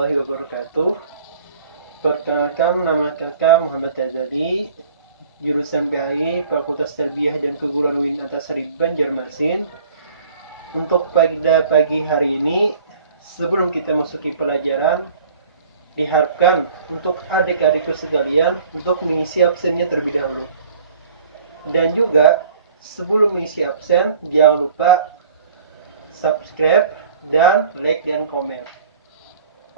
warahmatullahi wabarakatuh. Perkenalkan, nama kakak Muhammad Azali, jurusan PAI, Fakultas Tarbiyah dan Keguruan UIN Antasari Banjarmasin. Untuk pada pagi hari ini, sebelum kita masuki pelajaran, diharapkan untuk adik-adikku sekalian untuk mengisi absennya terlebih dahulu. Dan juga sebelum mengisi absen, jangan lupa subscribe dan like dan komen.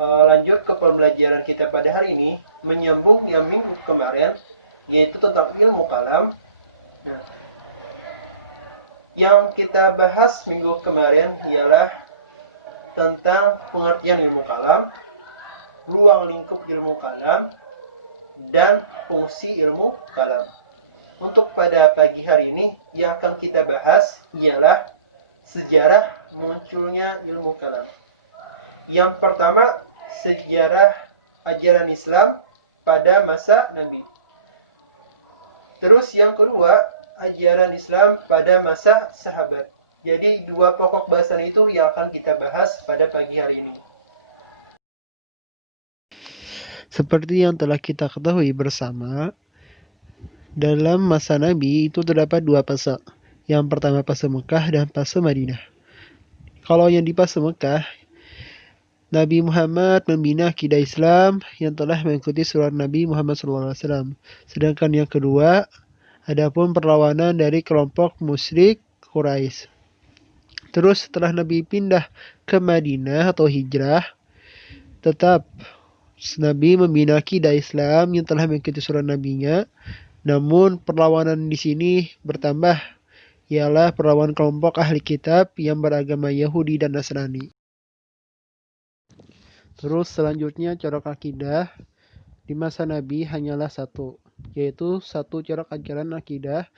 Lanjut ke pembelajaran kita pada hari ini, menyambung yang minggu kemarin, yaitu tentang ilmu kalam. Nah, yang kita bahas minggu kemarin ialah tentang pengertian ilmu kalam, ruang lingkup ilmu kalam, dan fungsi ilmu kalam. Untuk pada pagi hari ini, yang akan kita bahas ialah sejarah munculnya ilmu kalam. Yang pertama, sejarah ajaran Islam pada masa Nabi. Terus yang kedua, ajaran Islam pada masa sahabat. Jadi dua pokok bahasan itu yang akan kita bahas pada pagi hari ini. Seperti yang telah kita ketahui bersama, dalam masa Nabi itu terdapat dua fase. Yang pertama fase Mekah dan fase Madinah. Kalau yang di fase Mekah, Nabi Muhammad membina akidah Islam yang telah mengikuti surat Nabi Muhammad SAW. Sedangkan yang kedua, adapun perlawanan dari kelompok musyrik Quraisy. Terus setelah Nabi pindah ke Madinah atau hijrah, tetap Nabi membina akidah Islam yang telah mengikuti surat Nabi-Nya. Namun perlawanan di sini bertambah, ialah perlawanan kelompok ahli kitab yang beragama Yahudi dan Nasrani. Terus selanjutnya corak akidah di masa Nabi hanyalah satu, yaitu satu corak ajaran akidah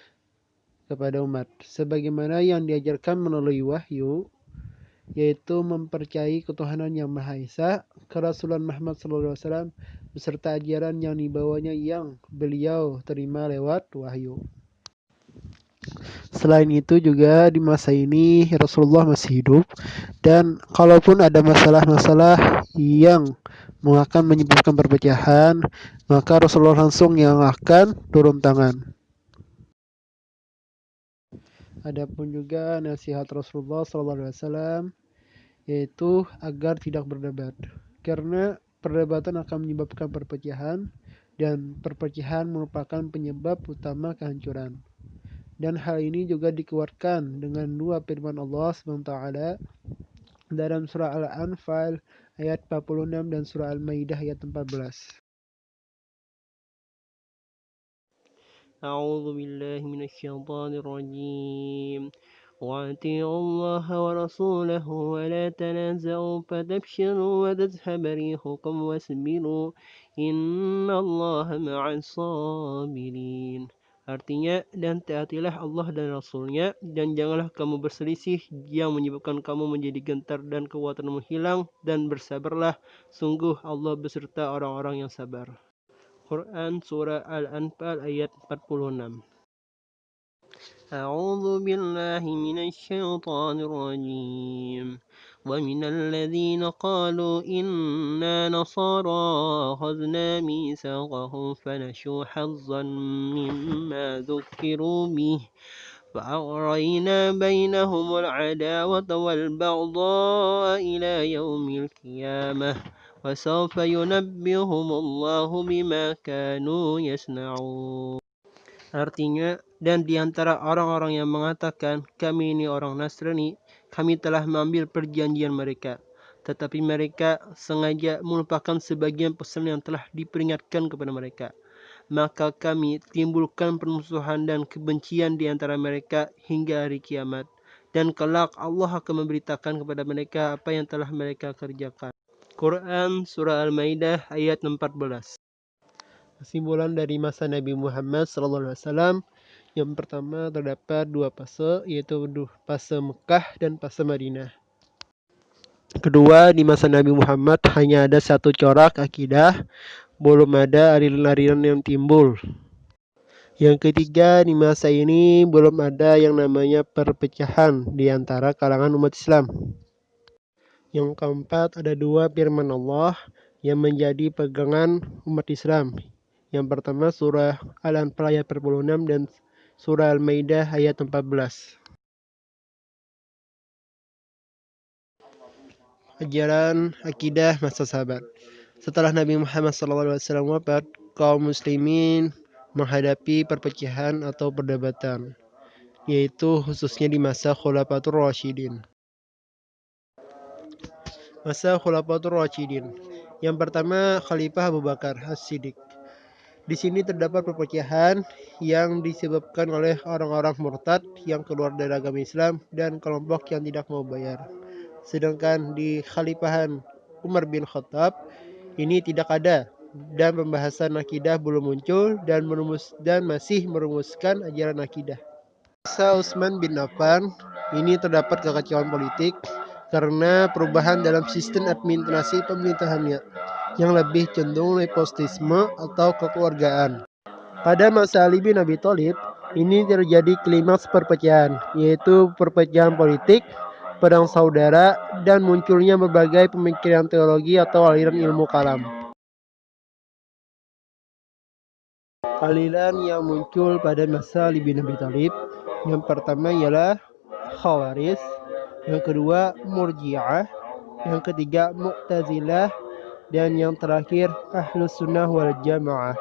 kepada umat, sebagaimana yang diajarkan melalui wahyu, yaitu mempercayai ketuhanan yang Maha Esa, kerasulan Muhammad SAW, beserta ajaran yang dibawanya yang beliau terima lewat wahyu. Selain itu juga di masa ini Rasulullah masih hidup, dan kalaupun ada masalah-masalah yang akan menyebabkan perpecahan, maka Rasulullah langsung yang akan turun tangan. Adapun juga nasihat Rasulullah SAW, yaitu agar tidak berdebat, karena perdebatan akan menyebabkan perpecahan, dan perpecahan merupakan penyebab utama kehancuran. Dan hal ini juga dikuatkan dengan dua firman Allah SWT dalam surah Al-Anfal ayat 46 dan surah Al-Maidah ayat 14. أعوذ بالله من الشيطان الرجيم وأطيعوا الله ورسوله ولا تنازعوا فتفشلوا وتذهب ريحكم واصبروا إن الله مع الصابرين. Artinya, dan taatilah Allah dan Rasulnya, dan janganlah kamu berselisih yang menyebabkan kamu menjadi gentar dan kekuatanmu hilang, dan bersabarlah, sungguh Allah beserta orang-orang yang sabar. Quran Surah Al-Anfal ayat 46. A'udzu billahi minasy syaithanir rajim. Wa minal ladzina qalu inna nasara akhadna mitsaqahum fanashu hazzan mimma dzukkiru bih فأغرينا بينهم العداوة والبغضاء إلى يوم القيامة وسوف ينبئهم الله بما كانوا يصنعون. Artinya, dan di antara orang-orang yang mengatakan kami ini orang Nasrani, kami telah mengambil perjanjian mereka, tetapi mereka sengaja melupakan sebagian pesan yang telah diperingatkan kepada mereka. Maka kami timbulkan permusuhan dan kebencian di antara mereka hingga hari kiamat. Dan kelak Allah akan memberitakan kepada mereka apa yang telah mereka kerjakan. Quran Surah Al-Maidah ayat 14. Kesimpulan dari masa Nabi Muhammad SAW, yang pertama terdapat dua fase, yaitu fase Mekah dan fase Madinah. Kedua, di masa Nabi Muhammad hanya ada satu corak akidah, belum ada aliran-aliran yang timbul. Yang ketiga, di masa ini belum ada yang namanya perpecahan di antara kalangan umat Islam. Yang keempat, ada dua firman Allah yang menjadi pegangan umat Islam. Yang pertama surah Al-Anfal ayat 46 dan surah Al-Maidah ayat 14. Ajaran akidah masa sahabat. Setelah Nabi Muhammad SAW wafat, kaum muslimin menghadapi perpecahan atau perdebatan, yaitu khususnya di masa Khulafatur Rasyidin. Masa Khulafatur Rasyidin. Yang pertama, Khalifah Abu Bakar As-Siddiq. Di sini terdapat perpecahan yang disebabkan oleh orang-orang murtad yang keluar dari agama Islam dan kelompok yang tidak mau bayar. Sedangkan di Khalifahan Umar bin Khattab ini tidak ada dan pembahasan akidah belum muncul dan masih merumuskan ajaran akidah. Masa Utsman bin Affan ini terdapat kekacauan politik karena perubahan dalam sistem administrasi pemerintahannya yang lebih cenderung nepotisme atau kekeluargaan. Pada masa Ali bin Abi Thalib, ini terjadi klimaks perpecahan, yaitu perpecahan politik, perang saudara, dan munculnya berbagai pemikiran teologi atau aliran ilmu kalam. Aliran yang muncul pada masa Ali bin Abi Thalib, yang pertama ialah Khawarij, yang kedua Murji'ah, yang ketiga Mu'tazilah, dan yang terakhir Ahlus Sunnah wal Jamaah.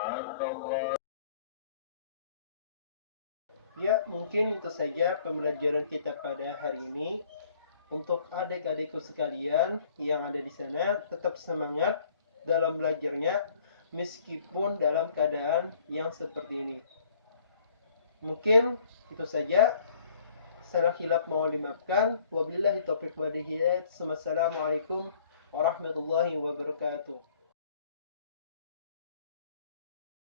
Ya, mungkin itu saja pembelajaran kita pada hari ini. Untuk adik-adikku sekalian yang ada di sana, tetap semangat dalam belajarnya meskipun dalam keadaan yang seperti ini. Mungkin itu saja. Salah khilaf mohon dimaafkan. Wabillahi taufiq wal hidayah. Wassalamualaikum warahmatullahi wabarakatuh.